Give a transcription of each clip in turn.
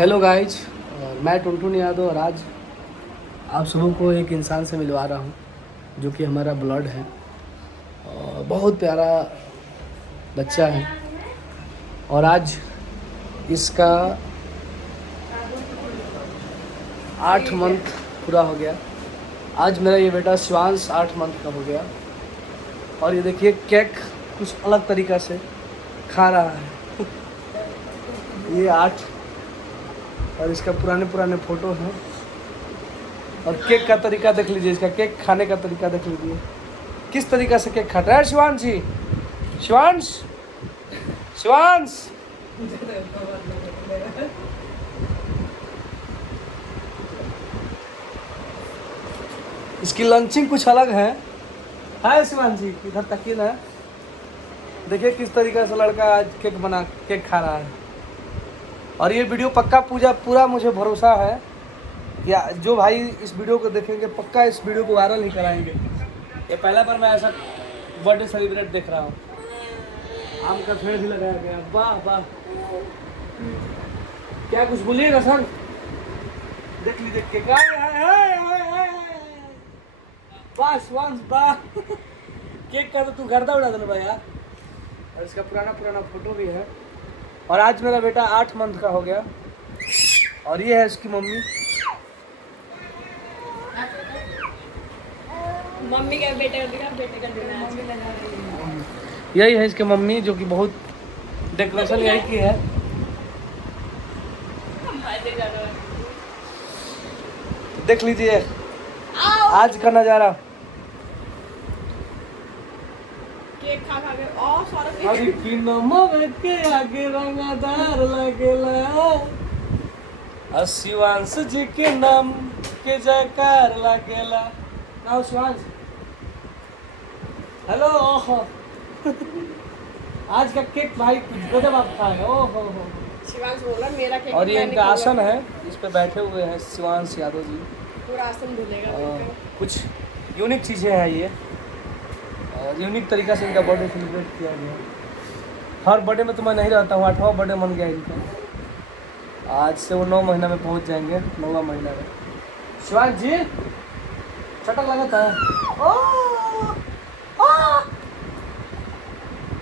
Hello guys, मैं टुनटुन यादव और आज आप सबों को एक इंसान से मिलवा रहा हूँ जो कि हमारा ब्लड है और बहुत प्यारा बच्चा है। और आज इसका 8 मंथ पूरा हो गया। आज मेरा ये बेटा शिवांश 8 मंथ का हो गया। और ये देखिए केक कुछ अलग तरीक़ा से खा रहा है। ये 8 और इसका पुराने फ़ोटो हैं। और केक का तरीका देख लीजिए, इसका केक खाने का तरीका देख लीजिए, किस तरीका से केक खाता है। शिवांश जी, शिवांश शिवांश इसकी लंचिंग कुछ अलग है। हाय शिवांश जी, इधर तकिए ना, देखिए किस तरीका से लड़का आज केक खा रहा है। और ये वीडियो पक्का पूरा मुझे भरोसा है या जो भाई इस वीडियो को देखेंगे पक्का इस वीडियो को वायरल ही कराएंगे। ये पहला बार मैं ऐसा बर्थडे सेलिब्रेट देख रहा हूँ। आम का पेड़ भी लगाया गया, वाह वाह। क्या कुछ बोलिएगा सर? देख लीजिए केक, वाह शिवांश वाह। केक का तो तू गर्दा उड़ा देना भाई यार। और इसका पुराना फोटो भी है। और आज मेरा बेटा 8 मंथ का हो गया। और ये है इसकी मम्मी। मम्मी का बेटे का देना। यही है इसकी मम्मी जो कि बहुत डेकोरेशन यही की है। देख लीजिए आज का नज़ारा। केक खा के सारा अभी की नमक के आगे रंगदार लगेला, शिवांश जी के नाम के जयकार लगेला। Now Shivansh, hello. ओहो आज का केक भाई कुछ गजब आप खाए। ओहो शिवांश बोला मेरा केक। और ये इनका आसन है, इस पे बैठे हुए हैं शिवांश यादव जी। पूरा आसन धुलेगा। कुछ यूनिक चीज़ें हैं ये। और यूनिक तरीका से इनका बर्थडे सेलिब्रेट किया गया। हर बर्थडे में तो मैं नहीं रहता हूँ, 8वां बर्थडे मन गया इनका। आज से वो 9 महीना में पहुँच जाएंगे, 9वां महीना में। शिवांश जी चटक लगाता है।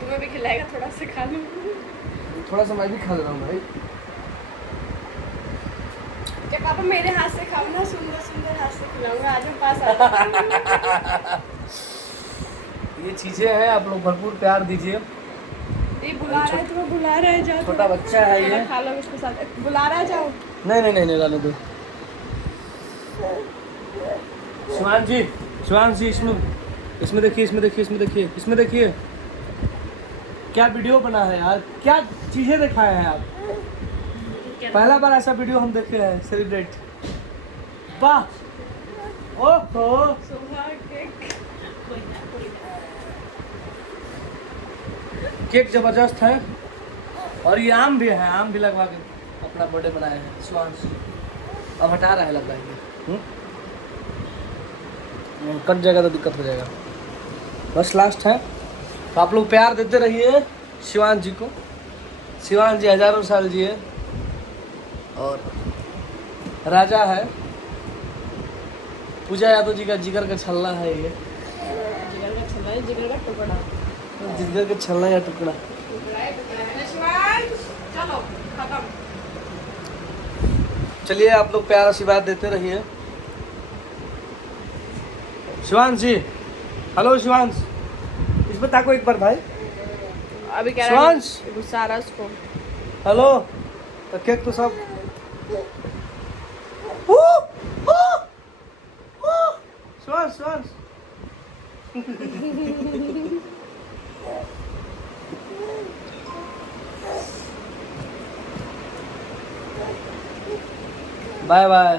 तुम्हें भी खिलाएगा, थोड़ा सा खा लो। थोड़ा सा मैं भी खा ले रहा हूँ भाई। क्या पापा मेरे हाथ से खाओ ना, सुंदर हाथ से खिलाऊंगा। आज हम पास आ ये चीज़ें हैं, आप लोग भरपूर प्यार दीजिए। ये बुला रहा है, तुम्हें बुला रहा है, जाओ। छोटा बच्चा है ये, खा लो उसके साथ। बुला रहा है, जाओ। नहीं रहने दो। शिवांश जी इसमें देखिए क्या वीडियो बना है यार, क्या चीज़ें दिखाए हैं आप। पहला बार ऐसा वीडियो हम देखे हैं सेलिब्रेट। वाह, ओहो केक जबरदस्त है। और ये आम भी है, आम भी लगवा के अपना बर्थडे बनाया है शिवांश। अब हटा रहा है लग रहा है, कट जाएगा तो दिक्कत हो जाएगा। बस लास्ट है, तो आप लोग प्यार देते रहिए शिवांश जी को। शिवांश जी हज़ारों साल जिए और राजा है। पूजा यादव जी का जिगर का छलना है ये। जिगर का टुकड़ा। जिगर का छलना या टुकड़ा। चलो खत्म। चलिए आप लोग प्यार आशीर्वाद देते रहिए। शिवांश जी, हेलो शिवांश, इसमें ताको एक बार भाई। अभी क्या शिवांश गुस्सा आ रहा है उसको। हेलो, तो केक तो सब शिवांश बाय बाय।